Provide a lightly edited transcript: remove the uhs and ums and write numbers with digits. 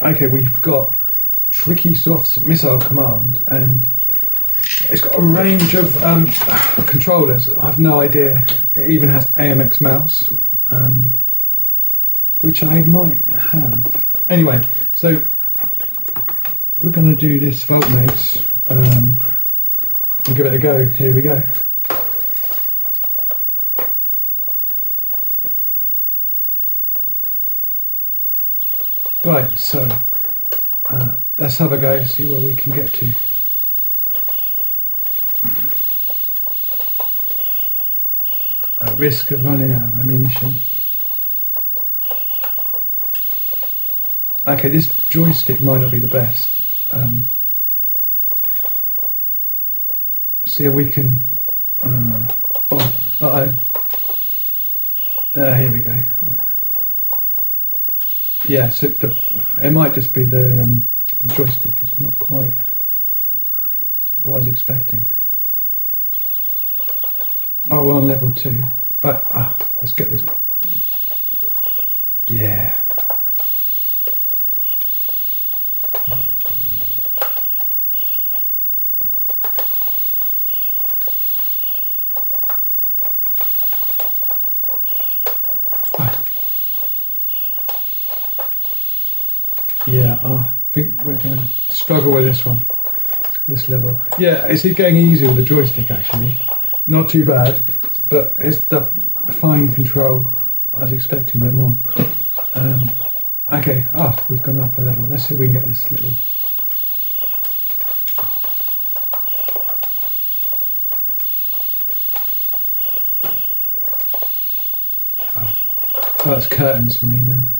Okay, we've got Trickysoft's missile command, and it's got a range of controllers. I have no idea. It even has AMX mouse, which I might have. Anyway, so we're going to do this Voltmace and give it a go. Here we go. Right, so let's have a go, see where we can get to. At risk of running out of ammunition. Okay, this joystick might not be the best. See if we can. Here we go. Right. Yeah, so it might just be the joystick. It's not quite what I was expecting. Oh, we're on level 2. Right, let's get this. Yeah. Yeah, I think we're going to struggle with this one, this level. Yeah, it's getting easier with the joystick actually. Not too bad, but it's the fine control. I was expecting a bit more. Okay, we've gone up a level. Let's see if we can get this little... Oh, that's curtains for me now.